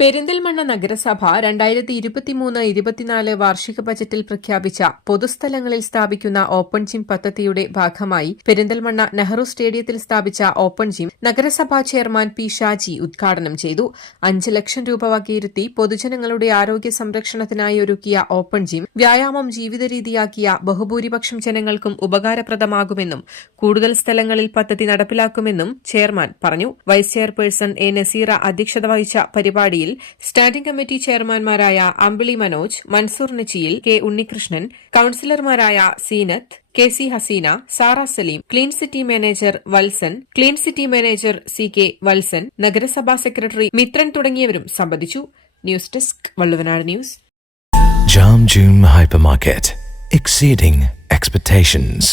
പെരിന്തൽമണ്ണ നഗരസഭ 2023-24 വാർഷിക ബജറ്റിൽ പ്രഖ്യാപിച്ച പൊതുസ്ഥലങ്ങളിൽ സ്ഥാപിക്കുന്ന ഓപ്പൺ ജിം പദ്ധതിയുടെ ഭാഗമായി പെരിന്തൽമണ്ണ നെഹ്റു സ്റ്റേഡിയത്തിൽ സ്ഥാപിച്ച ഓപ്പൺ ജിം നഗരസഭാ ചെയർമാൻ പി ഷാജി ഉദ്ഘാടനം ചെയ്തു. 5 ലക്ഷം രൂപ വകയിരുത്തി പൊതുജനങ്ങളുടെ ആരോഗ്യ സംരക്ഷണത്തിനായി ഒരുക്കിയ ഓപ്പൺ ജിം വ്യായാമം ജീവിതരീതിയാക്കിയ ബഹുഭൂരിപക്ഷം ജനങ്ങൾക്കും ഉപകാരപ്രദമാകുമെന്നും കൂടുതൽ സ്ഥലങ്ങളിൽ പദ്ധതി നടപ്പിലാക്കുമെന്നും ചെയർമാൻ പറഞ്ഞു. വൈസ് ചെയർപേഴ്സൺ എ നസീറ അധ്യക്ഷത വഹിച്ച പരിപാടിയിൽ സ്റ്റാൻഡിംഗ് കമ്മിറ്റി ചെയർമാൻമാരായ അമ്പിളി മനോജ്, മൻസൂർ നച്ചിയിൽ, കെ ഉണ്ണികൃഷ്ണൻ, കൌൺസിലർമാരായ Seenath, K C Haseena, Sara Saleem, clean city manager Valsan, clean city manager C K Valsan, നഗരസഭാ സെക്രട്ടറി മിത്രൻ തുടങ്ങിയവരും സംബന്ധിച്ചു. News desk Valluvanad news. Jam June Hypermarket, exceeding expectations.